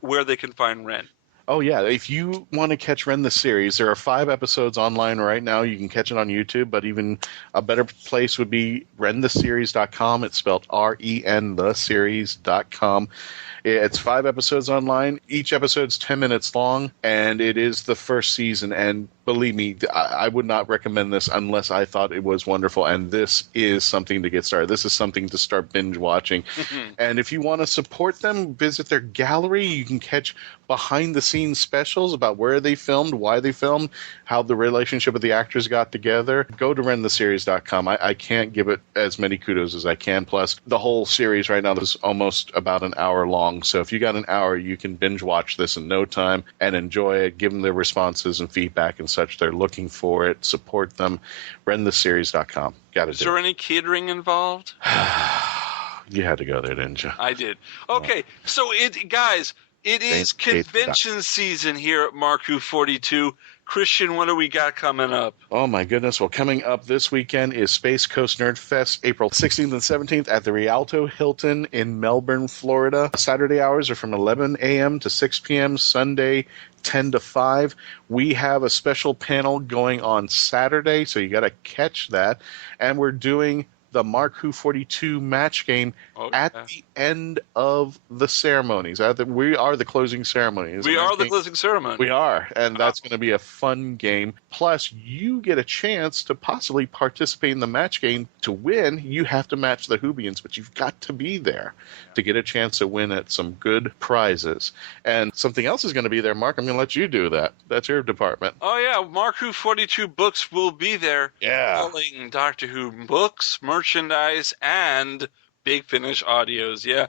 where they can find Ren. Oh, yeah. If you want to catch Ren the series, there are 5 episodes online right now. You can catch it on YouTube, but even a better place would be rentheseries.com. It's spelled REN, theseries.com. It's 5 episodes online. Each episode's 10 minutes long, and it is the first season. And believe me, I would not recommend this unless I thought it was wonderful. And this is something to get started. This is something to start binge watching. And if you want to support them, visit their gallery. You can catch behind-the-scenes specials about where they filmed, why they filmed, how the relationship of the actors got together. Go to rentheseries.com. I can't give it as many kudos as I can. Plus, the whole series right now is almost about an hour long. So if you got an hour, you can binge watch this in no time and enjoy it. Give them their responses and feedback and such. They're looking for it. Support them. rentheseries.com. Got to do it. Is there any catering involved? You had to go there, didn't you? I did. Okay, so guys, it is convention season here at MarkWHO42. Christian, what do we got coming up? Oh, my goodness. Well, coming up this weekend is Space Coast Nerd Fest, April 16th and 17th at the Rialto Hilton in Melbourne, Florida. Saturday hours are from 11 a.m. to 6 p.m., Sunday 10 to 5. We have a special panel going on Saturday, so you got to catch that. And we're doing the MarkWHO42 match game at the end of the ceremonies. We are the closing ceremonies. We are the closing ceremony. We are, and that's going to be a fun game. Plus, you get a chance to possibly participate in the match game. To win, you have to match the Whovians, but you've got to be there to get a chance to win at some good prizes. And something else is going to be there, Mark. I'm going to let you do that. That's your department. Oh, yeah. MarkWHO42 books will be there. Yeah. Selling Doctor Who books, merchandise, and Big Finish audios. Yeah,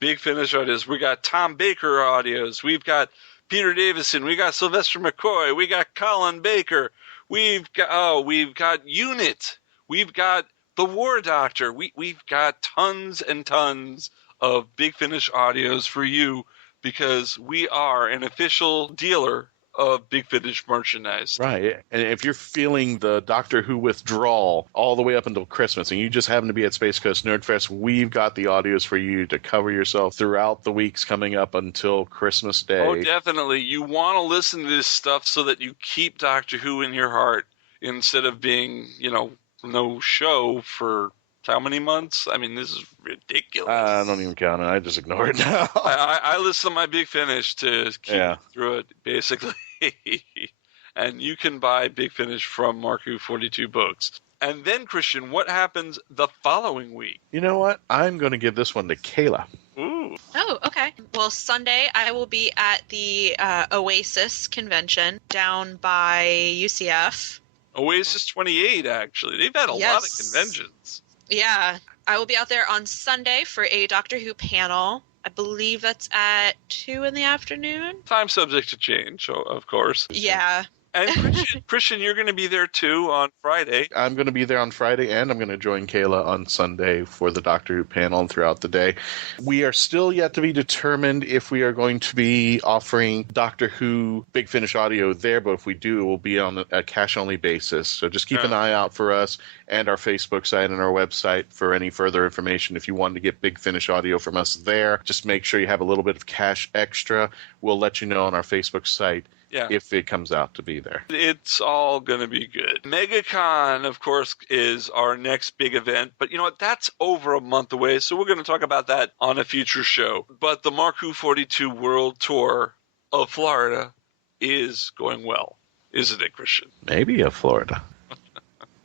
Big Finish audios. We got Tom Baker audios. We've got Peter Davison. We got Sylvester McCoy. We got Colin Baker. We've got Unit. We've got the War Doctor. We've got tons and tons of Big Finish audios for you because we are an official dealer of Big Finish merchandise. Right. And if you're feeling the Doctor Who withdrawal all the way up until Christmas and you just happen to be at Space Coast Nerd Fest, we've got the audios for you to cover yourself throughout the weeks coming up until Christmas Day. Oh, definitely. You want to listen to this stuff so that you keep Doctor Who in your heart instead of being, no show for how many months? I mean, this is ridiculous. I don't even count it. I just ignore it now. I listen to my Big Finish to keep through it, basically. And you can buy Big Finish from MarkWHO42 books. And then, Christian, what happens the following week? You know what? I'm going to give this one to Kayla. Ooh. Oh, okay. Well, Sunday I will be at the Oasis convention down by UCF. Oasis 28, actually. They've had a lot of conventions. Yeah. I will be out there on Sunday for a Doctor Who panel. I believe that's at 2 in the afternoon. Time subject to change, of course. Yeah. And Christian, you're going to be there too on Friday. I'm going to be there on Friday, and I'm going to join Kayla on Sunday for the Doctor Who panel and throughout the day. We are still yet to be determined if we are going to be offering Doctor Who Big Finish audio there, but if we do, it will be on a cash-only basis. So just keep an eye out for us and our Facebook site and our website for any further information. If you want to get Big Finish audio from us there, just make sure you have a little bit of cash extra. We'll let you know on our Facebook site. Yeah. If it comes out to be there. It's all going to be good. MegaCon, of course, is our next big event. But you know what? That's over a month away, so we're going to talk about that on a future show. But the MarkWHO42 World Tour of Florida is going well, isn't it, Christian? Maybe of Florida.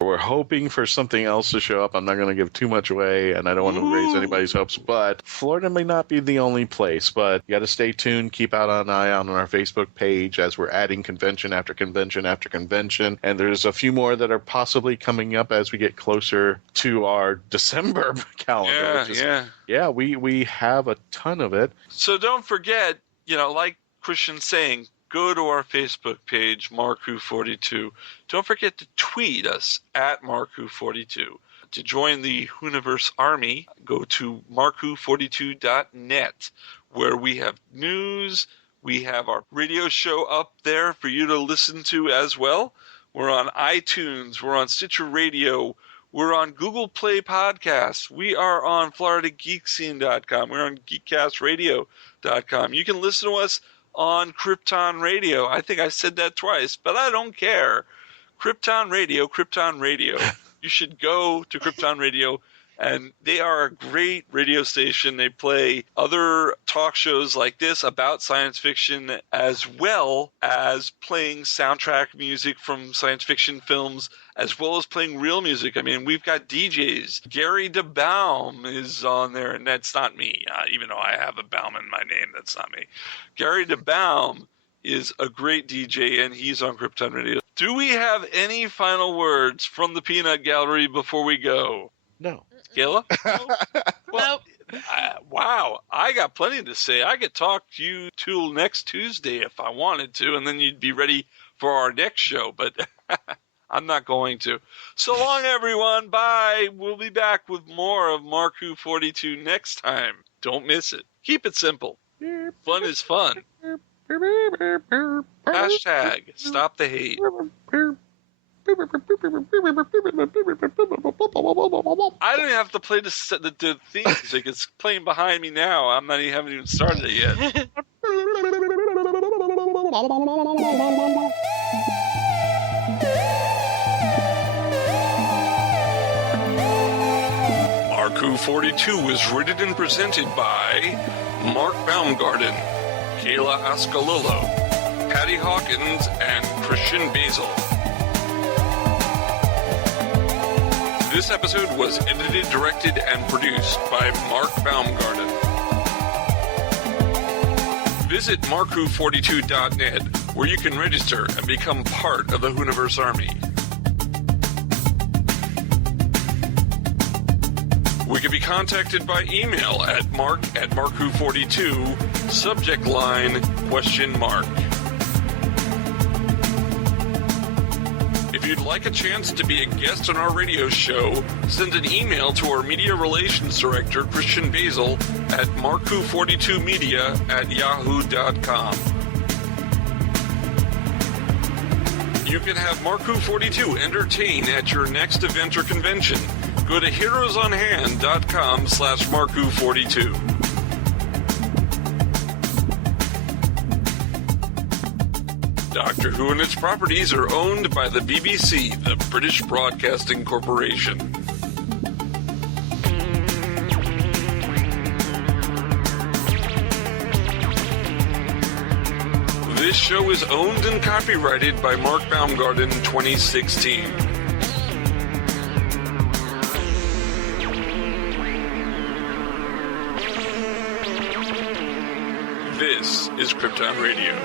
We're hoping for something else to show up. I'm not going to give too much away, and I don't want to raise anybody's hopes, but Florida may not be the only place, but you got to stay tuned. Keep an eye out on our Facebook page as we're adding convention after convention after convention, and there's a few more that are possibly coming up as we get closer to our December calendar. Yeah, we have a ton of it. So don't forget, like Christian's saying, go to our Facebook page, MarkWHO42. Don't forget to tweet us at MarkWHO42. To join the Hooniverse Army, go to mark-who42.net, where we have news. We have our radio show up there for you to listen to as well. We're on iTunes. We're on Stitcher Radio. We're on Google Play Podcasts. We are on FloridaGeekscene.com. We're on GeekCastRadio.com. You can listen to us on Krypton Radio. I think I said that twice, but I don't care. Krypton Radio. You should go to Krypton Radio, and they are a great radio station. They play other talk shows like this about science fiction, as well as playing soundtrack music from science fiction films, as well as playing real music. I mean, we've got DJs. Gary DeBaum is on there, and that's not me. Even though I have a Baum in my name, that's not me. Gary DeBaum is a great DJ, and he's on Krypton Radio. Do we have any final words from the Peanut Gallery before we go? No. Kayla? Well, wow. I got plenty to say. I could talk to you till next Tuesday if I wanted to, and then you'd be ready for our next show, but I'm not going to. So long, everyone. Bye. We'll be back with more of MarkWHO42 next time. Don't miss it. Keep it simple. Fun is fun. Hashtag stop the hate. I don't even have to play the theme music. It's playing behind me now. Haven't even started it yet. MarkWHO42 is written and presented by Mark Baumgarten, Kayla-Ascolillo, Patty-Hawkins, and Christian-basel. This episode was edited, directed, and produced by Mark Baumgarten. Visit mark-who42.net, where you can register and become part of the Hooniverse Army. We can be contacted by email at mark@markwho42, subject line, ? If you'd like a chance to be a guest on our radio show, send an email to our Media Relations Director, Christian Basel, at mark-who42media@yahoo.com. You can have MarkWHO42 entertain at your next event or convention. Go to heroesonhand.com/MarkWHO42. Doctor Who and its properties are owned by the BBC, the British Broadcasting Corporation. This show is owned and copyrighted by Mark Baumgarten 2016. This is Krypton Radio.